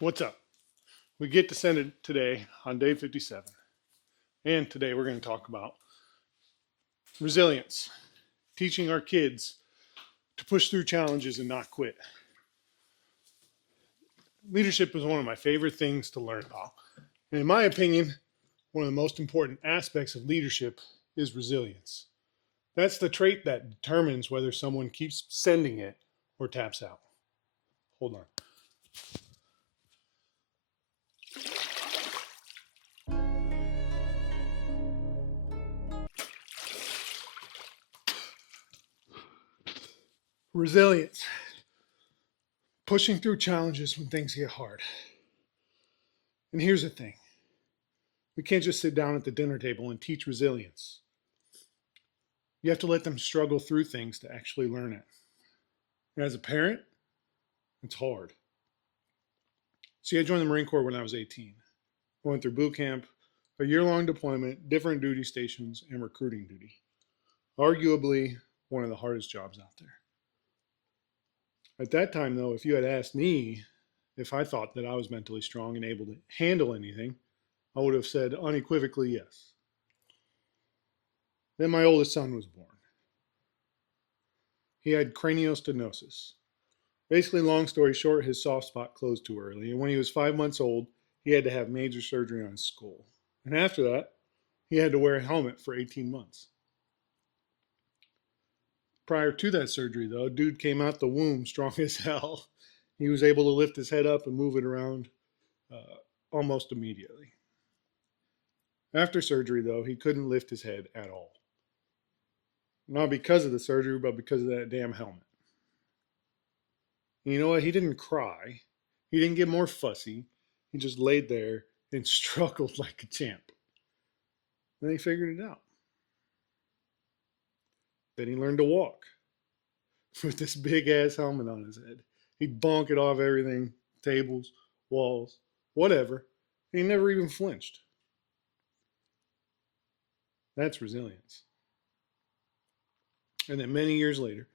What's up? We get descended today on day 57. And today we're going to talk about resilience, teaching our kids to push through challenges and not quit. Leadership is one of my favorite things to learn about. And in my opinion, one of the most important aspects of leadership is resilience. That's the trait that determines whether someone keeps sending it or taps out. Hold on. Resilience, pushing through challenges when things get hard. And here's the thing, we can't just sit down at the dinner table and teach resilience. You have to let them struggle through things to actually learn it. And as a parent, it's hard. See, I joined the Marine Corps when I was 18. I went through boot camp, a year-long deployment, different duty stations, and recruiting duty. Arguably one of the hardest jobs out there. At that time, though, if you had asked me if I thought that I was mentally strong and able to handle anything, I would have said unequivocally yes. Then my oldest son was born. He had craniosynostosis. Basically, long story short, his soft spot closed too early, and when he was 5 months old, he had to have major surgery on his skull. And after that, he had to wear a helmet for 18 months. Prior to that surgery, though, dude came out the womb strong as hell. He was able to lift his head up and move it around almost immediately. After surgery, though, he couldn't lift his head at all. Not because of the surgery, but because of that damn helmet. And you know what? He didn't cry. He didn't get more fussy. He just laid there and struggled like a champ. Then he figured it out. Then he learned to walk with this big ass helmet on his head. He'd bonk it off everything, tables, walls, whatever. He never even flinched. That's resilience. And then many years later,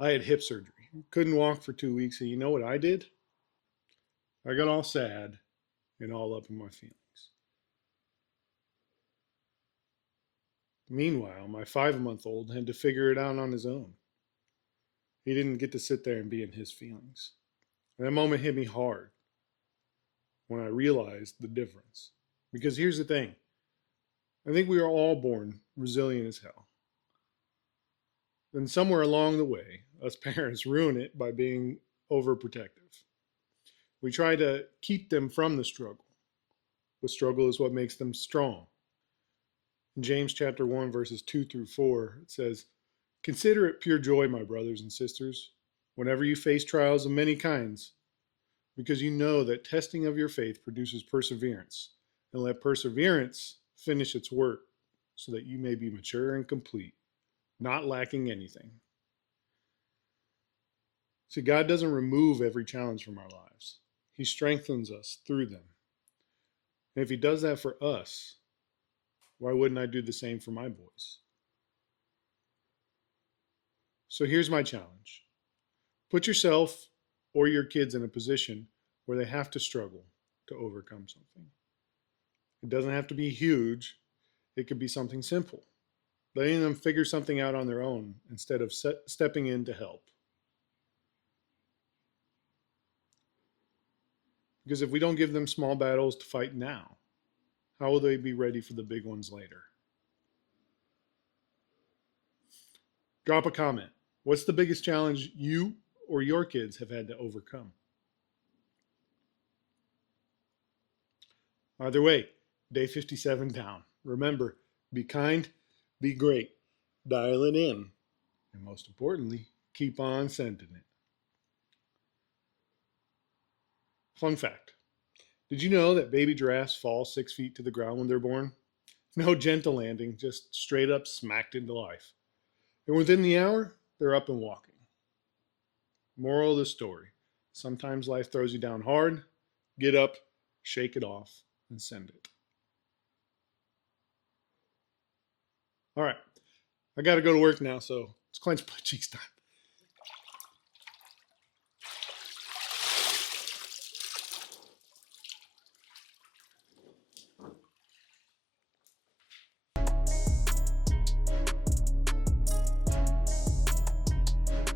I had hip surgery. Couldn't walk for 2 weeks. And you know what I did? I got all sad and all up in my feelings. Meanwhile, my 5-month-old had to figure it out on his own. He didn't get to sit there and be in his feelings. And that moment hit me hard when I realized the difference. Because here's the thing, I think we are all born resilient as hell. Then somewhere along the way, us parents ruin it by being overprotective. We try to keep them from the struggle. The struggle is what makes them strong. In James chapter 1, verses 2 through 4, it says, "Consider it pure joy, my brothers and sisters, whenever you face trials of many kinds, because you know that testing of your faith produces perseverance. And let perseverance finish its work, so that you may be mature and complete, not lacking anything." See, God doesn't remove every challenge from our lives. He strengthens us through them. And if he does that for us, why wouldn't I do the same for my boys? So here's my challenge. Put yourself or your kids in a position where they have to struggle to overcome something. It doesn't have to be huge. It could be something simple. Letting them figure something out on their own instead of stepping in to help. Because if we don't give them small battles to fight now, how will they be ready for the big ones later? Drop a comment. What's the biggest challenge you or your kids have had to overcome? Either way, day 57 down. Remember, be kind, be great, dial it in, and most importantly, keep on sending it. Fun fact. Did you know that baby giraffes fall 6 feet to the ground when they're born? No gentle landing, just straight up smacked into life. And within the hour, they're up and walking. Moral of the story. Sometimes life throws you down hard. Get up, shake it off, and send it. All right. I got to go to work now, so it's clench butt cheeks time.